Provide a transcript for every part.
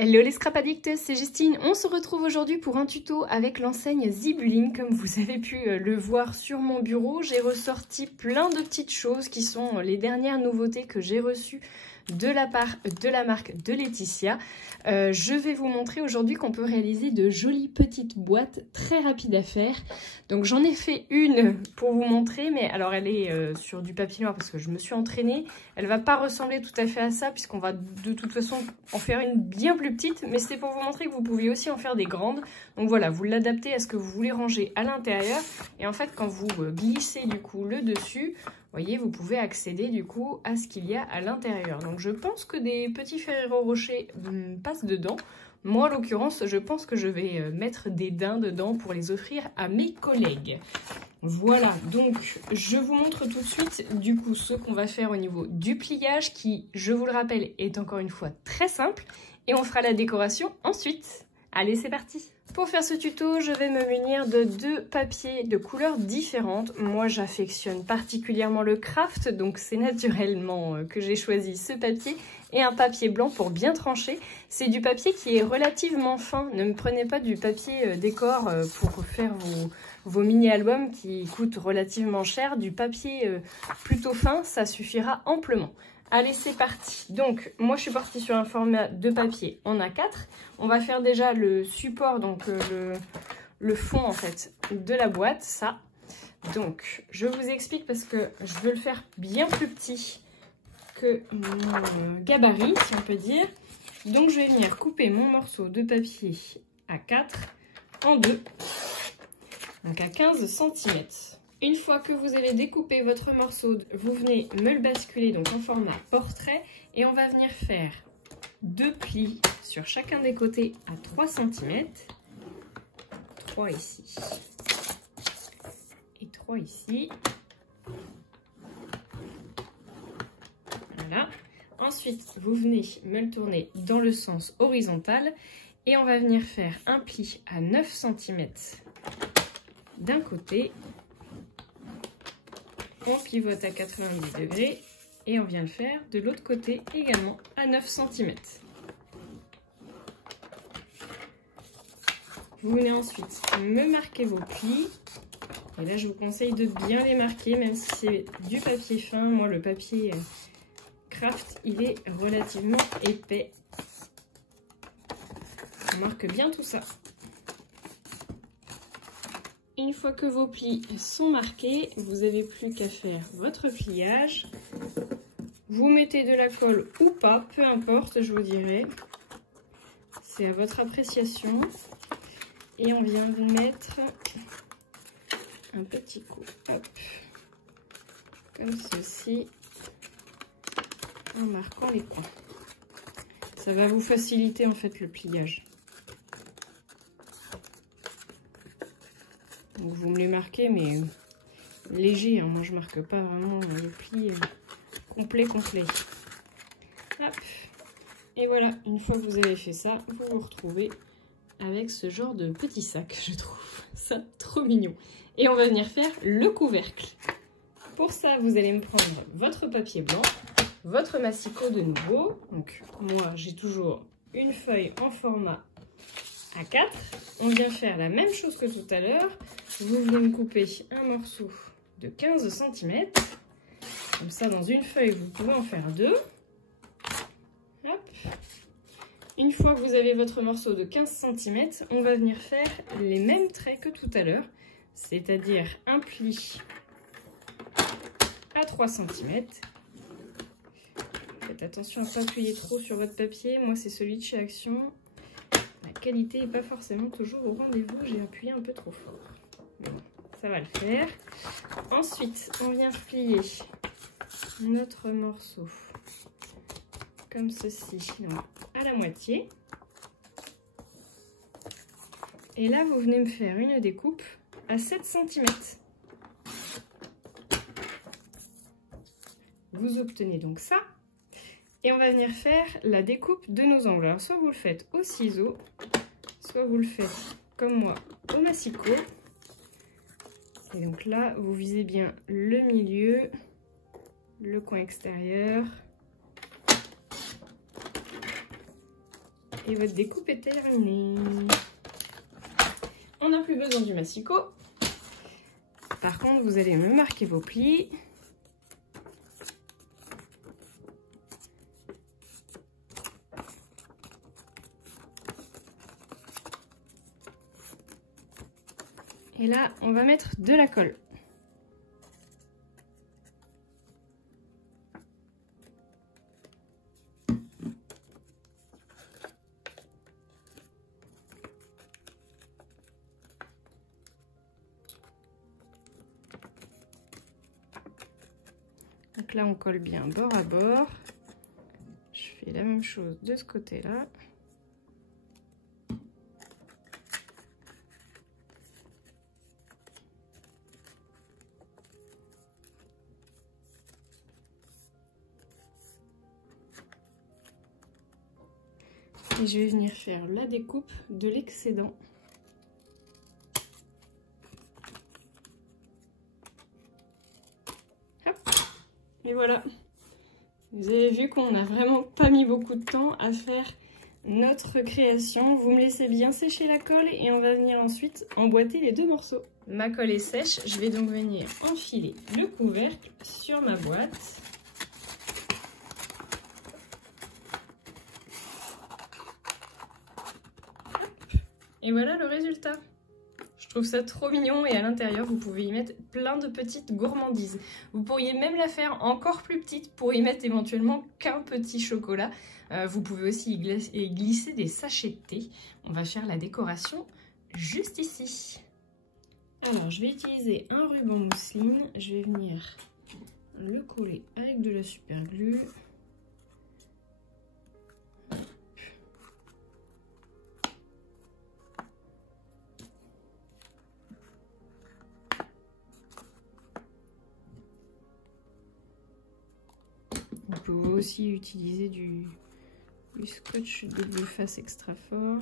Hello les scrap addicts, c'est Justine. On se retrouve aujourd'hui pour un tuto avec l'enseigne Zibelline. Comme vous avez pu le voir sur mon bureau, j'ai ressorti plein de petites choses qui sont les dernières nouveautés que j'ai reçues de la part de la marque de Laetitia. Je vais vous montrer aujourd'hui qu'on peut réaliser de jolies petites boîtes très rapides à faire. Donc j'en ai fait une pour vous montrer, mais alors elle est sur du papier noir parce que je me suis entraînée. Elle va pas ressembler tout à fait à ça puisqu'on va de toute façon en faire une bien plus petite, mais c'était pour vous montrer que vous pouviez aussi en faire des grandes. Donc voilà, vous l'adaptez à ce que vous voulez ranger à l'intérieur. Et en fait, quand vous glissez du coup le dessus, voyez, vous pouvez accéder du coup à ce qu'il y a à l'intérieur. Donc je pense que des petits Ferrero Rocher passent dedans. Moi en l'occurrence, je pense que je vais mettre des daims dedans pour les offrir à mes collègues. Voilà, donc je vous montre tout de suite du coup ce qu'on va faire au niveau du pliage qui, je vous le rappelle, est encore une fois très simple. Et on fera la décoration ensuite. Allez, c'est parti! Pour faire ce tuto, je vais me munir de deux papiers de couleurs différentes. Moi, j'affectionne particulièrement le craft, donc c'est naturellement que j'ai choisi ce papier. Et un papier blanc pour bien trancher. C'est du papier qui est relativement fin. Ne me prenez pas du papier décor pour faire vos mini-albums qui coûtent relativement cher. Du papier plutôt fin, ça suffira amplement. Allez, c'est parti. Donc, moi, je suis partie sur un format de papier en A4. On va faire déjà le support, donc le fond, en fait, de la boîte, ça. Donc, je vous explique parce que je veux le faire bien plus petit que mon gabarit, si on peut dire. Donc, je vais venir couper mon morceau de papier A4 en deux, donc à 15 cm. Une fois que vous avez découpé votre morceau, vous venez me le basculer donc en format portrait et on va venir faire deux plis sur chacun des côtés à 3 cm. 3 ici et 3 ici. Voilà. Ensuite, vous venez me le tourner dans le sens horizontal et on va venir faire un pli à 9 cm d'un côté. On pivote à 90 degrés et on vient le faire de l'autre côté également à 9 cm. Vous venez ensuite me marquer vos plis. Et là, je vous conseille de bien les marquer, même si c'est du papier fin. Moi, le papier craft, il est relativement épais. On marque bien tout ça. Une fois que vos plis sont marqués, vous n'avez plus qu'à faire votre pliage. Vous mettez de la colle ou pas, peu importe, je vous dirais. C'est à votre appréciation. Et on vient vous mettre un petit coup, hop, comme ceci, en marquant les coins. Ça va vous faciliter en fait le pliage. Donc vous me les marquez, mais léger, hein. Moi je marque pas vraiment le pli complet. Hop. Et voilà, une fois que vous avez fait ça, vous vous retrouvez avec ce genre de petit sac, je trouve ça trop mignon. Et on va venir faire le couvercle. Pour ça, vous allez me prendre votre papier blanc, votre massicot de nouveau. Donc moi j'ai toujours une feuille en format A4. On vient faire la même chose que tout à l'heure. Vous venez me couper un morceau de 15 cm. Comme ça, dans une feuille, vous pouvez en faire deux. Hop. Une fois que vous avez votre morceau de 15 cm, on va venir faire les mêmes traits que tout à l'heure. C'est-à-dire un pli à 3 cm. Faites attention à ne pas appuyer trop sur votre papier. Moi, c'est celui de chez Action. La qualité n'est pas forcément toujours au rendez-vous. J'ai appuyé un peu trop fort. Mais bon, ça va le faire. Ensuite, on vient plier notre morceau comme ceci, donc à la moitié. Et là, vous venez me faire une découpe à 7 cm. Vous obtenez donc ça. Et on va venir faire la découpe de nos angles. Alors, soit vous le faites au ciseau, soit vous le faites comme moi au massicot. Et donc là, vous visez bien le milieu, le coin extérieur. et votre découpe est terminée. On n'a plus besoin du massicot. Par contre, vous allez me marquer vos plis. Et là, on va mettre de la colle. Donc là, on colle bien bord à bord. Je fais la même chose de ce côté-là. Et je vais venir faire la découpe de l'excédent. Et voilà, vous avez vu qu'on n'a vraiment pas mis beaucoup de temps à faire notre création. Vous me laissez bien sécher la colle et on va venir ensuite emboîter les deux morceaux. Ma colle est sèche, je vais donc venir enfiler le couvercle sur ma boîte. Et voilà le résultat. Je trouve ça trop mignon et à l'intérieur, vous pouvez y mettre plein de petites gourmandises. Vous pourriez même la faire encore plus petite pour y mettre éventuellement qu'un petit chocolat. Vous pouvez aussi y glisser des sachets de thé. On va faire la décoration juste ici. Alors, je vais utiliser un ruban mousseline. Je vais venir le coller avec de la super glue. Vous pouvez aussi utiliser du scotch double face extra fort.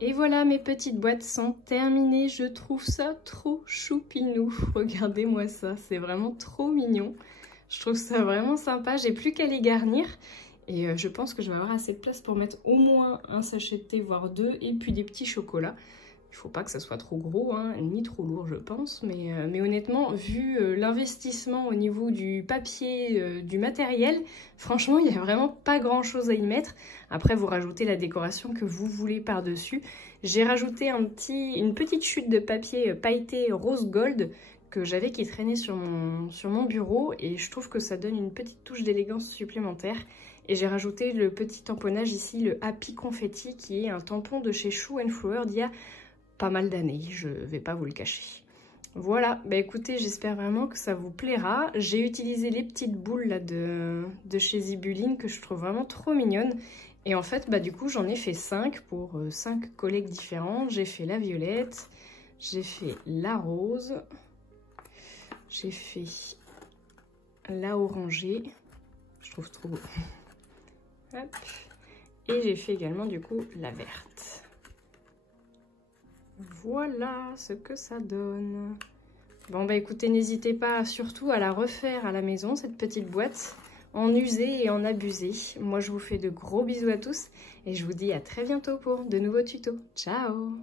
Et voilà, mes petites boîtes sont terminées. Je trouve ça trop choupinou. Regardez-moi ça, c'est vraiment trop mignon. Je trouve ça vraiment sympa. J'ai plus qu'à les garnir. Et je pense que je vais avoir assez de place pour mettre au moins un sachet de thé, voire deux, et puis des petits chocolats. Il ne faut pas que ça soit trop gros, hein, ni trop lourd, je pense. Mais honnêtement, vu l'investissement au niveau du papier, du matériel, franchement, il n'y a vraiment pas grand-chose à y mettre. Après, vous rajoutez la décoration que vous voulez par-dessus. J'ai rajouté une petite chute de papier pailleté rose gold que j'avais qui traînait sur mon bureau. Et je trouve que ça donne une petite touche d'élégance supplémentaire. Et j'ai rajouté le petit tamponnage ici, le Happy Confetti, qui est un tampon de chez Shoe & Flower d'il y a pas mal d'années, je vais pas vous le cacher. Voilà, bah écoutez, j'espère vraiment que ça vous plaira. J'ai utilisé les petites boules là de chez Zibuline que je trouve vraiment trop mignonnes. Et en fait, bah du coup, j'en ai fait 5 pour 5 collègues différents. J'ai fait la violette, j'ai fait la rose, j'ai fait la orangée, je trouve trop beau. Hop. Et j'ai fait également du coup la verte. Voilà ce que ça donne. Bon bah écoutez, n'hésitez pas surtout à la refaire à la maison, cette petite boîte, en user et en abuser. Moi je vous fais de gros bisous à tous et je vous dis à très bientôt pour de nouveaux tutos. Ciao!